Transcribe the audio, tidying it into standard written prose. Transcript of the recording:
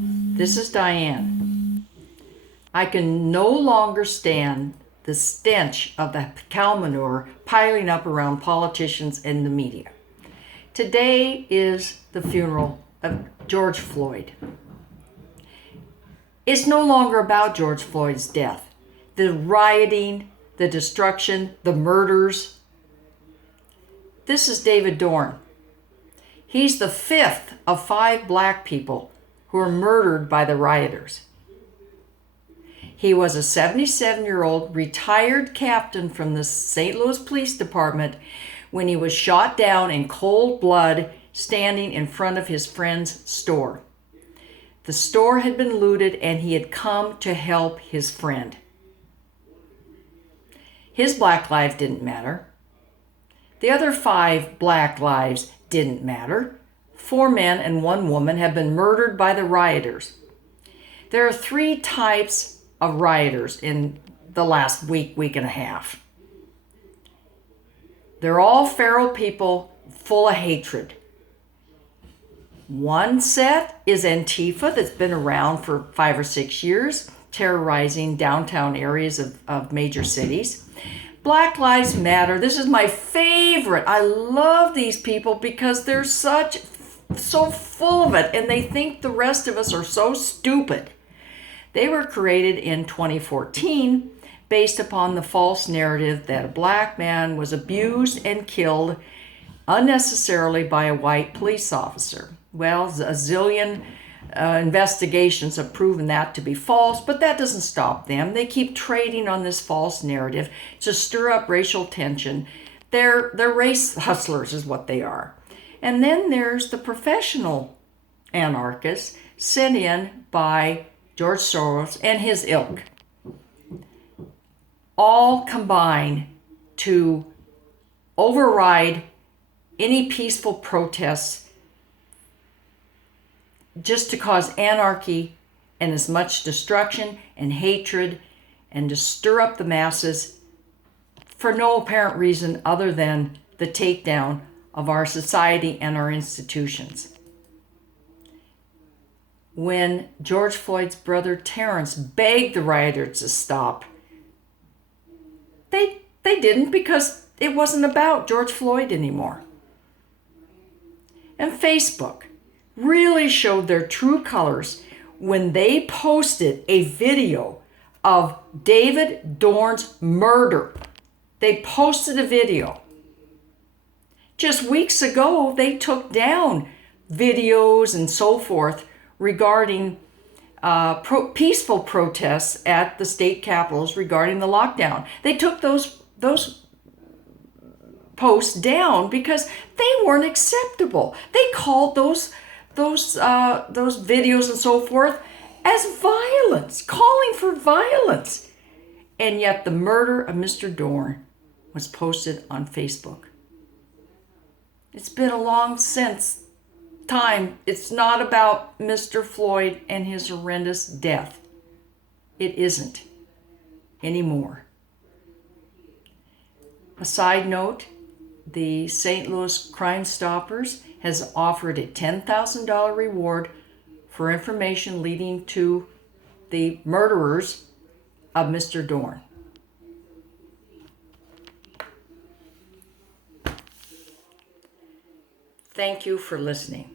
This is Diane. I can no longer stand the stench of the cow manure piling up around politicians and the media. Today is the funeral of George Floyd. It's no longer about George Floyd's death. The rioting, the destruction, the murders. This is David Dorn. He's the fifth of 5 black people who were murdered by the rioters. He was a 77-year-old retired captain from the St. Louis Police Department when he was shot down in cold blood standing in front of his friend's store. The store had been looted and he had come to help his friend. His black life didn't matter. The other 5 black lives didn't matter. 4 men and 1 woman have been murdered by the rioters. There are 3 types of rioters in the last week and a half. They're all feral people full of hatred. One set is Antifa, that's been around for 5 or 6 years, terrorizing downtown areas of major cities. Black Lives Matter. This is my favorite. I love these people because they're so full of it, and they think the rest of us are so stupid. They were created in 2014 based upon the false narrative that a black man was abused and killed unnecessarily by a white police officer. Well, a zillion investigations have proven that to be false, but that doesn't stop them. They keep trading on this false narrative to stir up racial tension. They're race hustlers is what they are. And then there's the professional anarchists sent in by George Soros and his ilk. All combine to override any peaceful protests just to cause anarchy and as much destruction and hatred and to stir up the masses for no apparent reason other than the takedown of our society and our institutions. When George Floyd's brother Terrence begged the rioters to stop, they didn't, because it wasn't about George Floyd anymore. And Facebook really showed their true colors when they posted a video of David Dorn's murder. They posted a video. Just weeks ago, they took down videos and so forth regarding peaceful protests at the state capitals regarding the lockdown. They took those posts down because they weren't acceptable. They called those videos and so forth as violence, calling for violence. And yet the murder of Mr. Dorn was posted on Facebook. It's been a long since time. It's not about Mr. Floyd and his horrendous death. It isn't anymore. A side note, the St. Louis Crime Stoppers has offered a $10,000 reward for information leading to the murderers of Mr. Dorn. Thank you for listening.